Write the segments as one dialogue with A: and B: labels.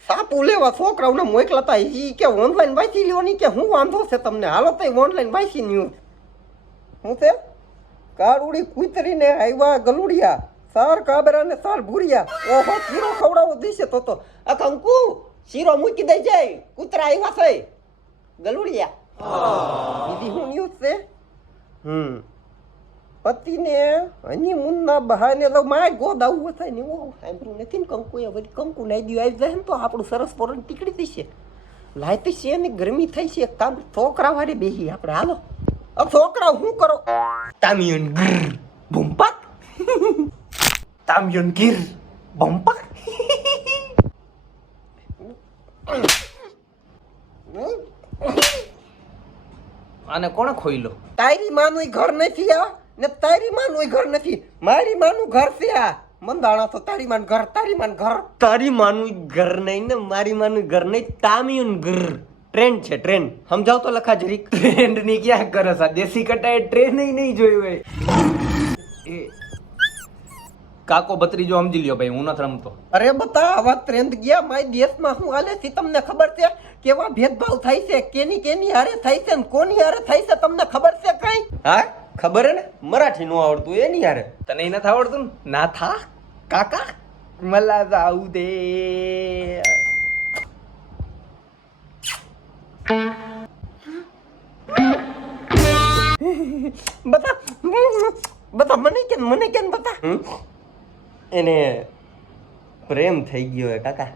A: સાપુ લેવા છોકરાઓને મોકલાતા ઈ કે ઓનલાઈન વાંચી લ્યો કે હું વાંધો છે તમને હાલો તો ઓનલાઈન વાંચી ન્યૂઝ શું છે કાળુડી કૂતરીને આવ્યા ગલુડિયા સાર કાબરા ને સાર ભૂરિયા ઓહો શીરો ખવડાવો દેશે તો આ કંકુ શીરો મૂકી દઈ જાય કૂતરા આવ્યા છે ગલુડિયા બીજી શું ન્યૂઝ છે પતિને હનીમૂનના બહાને તો માય ગોદ આવું થાય ને હું સાંભળ્યું નથી ને કંકુએ વળી કંકુ નાઈ દઉં આવી જાય ને તો આપણું સરસ પોરણ ટીકડી દઈશે લાયતી છે ને ગરમી થઈ છે કામ છોકરા વાળે બેહી આપણે હાલો છોકરા શું કરો તામિયન ગીર બમ્પક તામિયન ગીર બમ્પક
B: આને કોણે ખોઈલો?
A: તારી માનું ઘર નથી આ ને તારી માનું ઘર નથી મારી માનું ઘર છે આ મંદાણા તો તારી માન ઘર તારી માનું ઘર નહીં ને મારી માનું ઘર નહીં તામિયન ઘર ટ્રેન્ડ છે ટ્રેન્ડ સમજાવ તો લખા જરીક
B: ટ્રેન્ડ ની ક્યાં કરે છે દેશી કટાએ ટ્રેન નહીં જોયું હોય એ કાકો ભત્રીજો સમજી લ્યો ભાઈ હું નથી રમતો.
A: અરે બતા આવા ટ્રેન્ડ ગયા માય દેશમાં શું હાલે છે તમને ખબર છે કેવા ભેદભાવ થાય છે કેની હારે થાય છે ને કોની હારે થાય છે તમને ખબર છે કઈ હા ખબર હે ને મરાઠી નો આવડતું એની હારે
B: તને ઈ નથી આવડતું ને? ના થા કાકા મલા જાઉ દે
A: બતા મને કેમ બતા એને પ્રેમ થઈ ગયો હે કાકા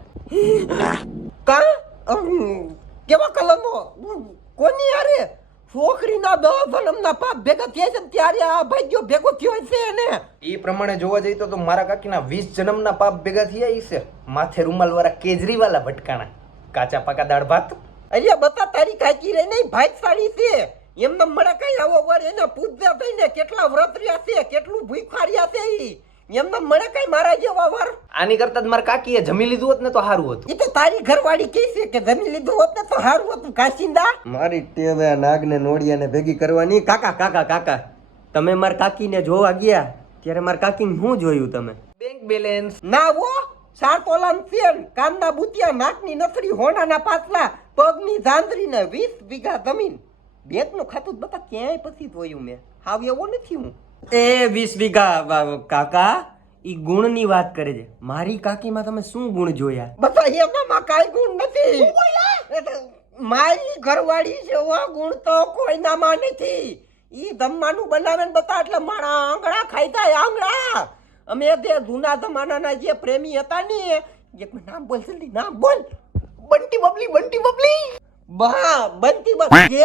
A: કેવા કલરનો કોની હારે છોકરીના 10 જન્મના પાપ ભેગા થયા છે ત્યારે આ ભાગ્યો ભેગો થયો છે એને
B: એ પ્રમાણે જોવા જઈએ તો મારા કાકીના 20 જન્મના પાપ ભેગા થયા ઈ છે માથે રૂમાલ વાળા કેજરીવાલા ભટકાણા કાચા પાકા દાળ ભાત
A: અરે બતા તારી કાકી રે નહીં ભાઈસાળી છે એમને મળે કઈ આવો વાર એને પૂજ્યા થઈને કેટલા વ્રત રહ્યા છે કેટલું ભૂખાર્યા છે ઈ એમને મળે કઈ મારા જેવા વાર
B: આની કરતા મારા કાકીએ જમી લીધું હોત ને તો સારું હતું.
A: ઈ તો તારી ઘરવાળી કહે છે કે જમી લીધું હોત ને તો સારું હતું કાશિંદા મારી ટેવે નાગને નોડિયાને ભેગી કરવાની કાકા તમે માર કાકીને જોવા ગયા ત્યારે માર કાકીને શું જોયું તમે
B: બેંક બેલેન્સ
A: ના વો 4 તોલાનું તેલ કાનના બુટિયા નાકની નસરી હોનાના પાટલા પગની ઝાંઝરી ને 20 વીઘા જમીન બેંકનું ખાતું બતા ક્યાંય પછી જોયું મેં હાવ એવો નથી હું એ 20 વીઘા કાકા ઈ ગુણની વાત કરે છે મારી કાકીમાં તમે શું ગુણ જોયા બતા એમાં કાઈ ગુણ નથી મારી ઘરવાળી જેવો ગુણ તો કોઈનામાં નથી ઈ જમવાનું બનાવે ને બતા એટલે મારા આંગળા ખાઈ જાય આંગળા અમે જે જૂના જમાનાના જે પ્રેમી હતા ને એક નામ બોલ જલ્દી નામ બોલ બંટી બબલી બા બંટી બબલી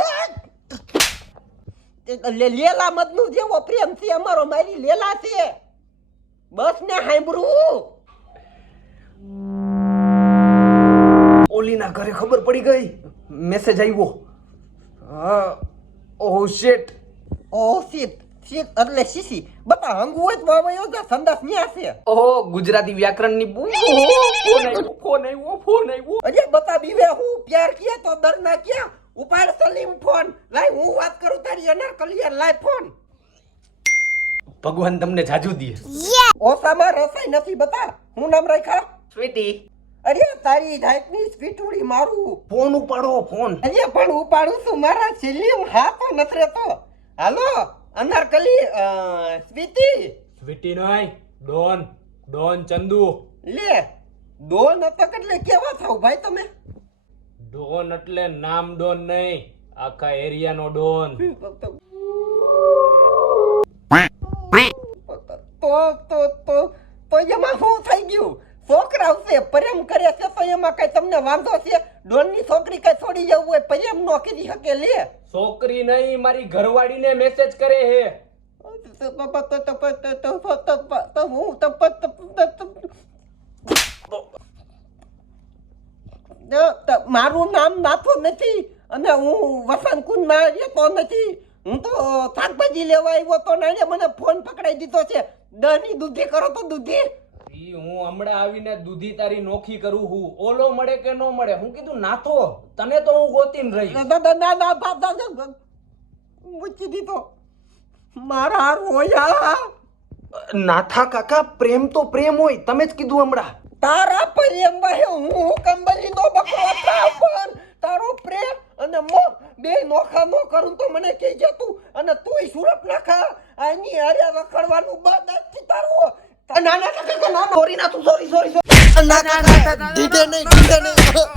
A: લેલા મદનુ જેવો પ્રેમ છે અમારો મારી લેલા છે બસ ને હાંભળું
B: ઓલીના ઘરે ખબર પડી ગઈ મેસેજ આવ્યો ઓહ શિટ
A: એટલે શીશી બતા હંગુ હોય તો વાવયો જા સંદાસ ન્યા છે
B: ઓહો ગુજરાતી વ્યાકરણ ની ફોન આવ્યો
A: અરે બતા બીવે હું પ્યાર કિયા તો દર ના કિયા ઉપાડ સલીમ ફોન લાય હું વાત કરું તારી અનર કલિયર લાય ફોન
B: ભગવાન તમને જાજુ દે
A: ઓસામાં રસાઈ નથી બતા હું નામ રાખ્યા
B: સ્વીટી
A: અરે તારી જાતની સ્વીટુડી મારું
B: ફોન ઉપાડો ફોન
A: અરે પણ ઉપાડું છું મારા સલીમ હા તો નથી રહેતો હાલો અનારકલી
B: સ્વીટી નહીં ડોન ચંદુ
A: લે ડોન હતો એટલે કેવા થાવ ભાઈ તમે
B: ડોન એટલે નામ ડોન નહીં આખા એરિયાનો ડોન
A: તો એમાં શું થઈ ગયું છોકરા છે પ્રેમ કરે છે તો એમાં કઈ તમને વાંધો છે ડોનની છોકરી કઈ છોડી જવું હોય પ્રેમ નો કરી શકે લે
B: છોકરી નહીં મારી ઘરવાળીને મેસેજ કરે હે
A: મારું નામ નાથો નથી અને હું વસંતકુંજમાં રહેતો નથી હું તો શાકભાજી લેવા આવ્યો તો ને મને ફોન પકડાઈ દીધો છે દહની દૂધી કરો તો દૂધી
B: હું હમણાં આવીને દૂધી તારી નોખી કરું હું ઓલો મળે કે નો મળે હું કીધું નાથો તને તો હું ગોતીને રહી
A: મૂકી દીધો મારા રોયા
B: નાથા કાકા પ્રેમ તો પ્રેમ હોય તમે જ કીધું હમણાં
A: તારા પ્રેમ હું કંબલી અને મો બે નોખા નો કરું તો મને કહેજે તું અને તુંય સુરત નાખા આની હારે રખડવાનું બંધ નથી તારું ના ના ના ના સોરી ના તું સોરી સોરી
C: ના ના ના ઢીઢે નહીં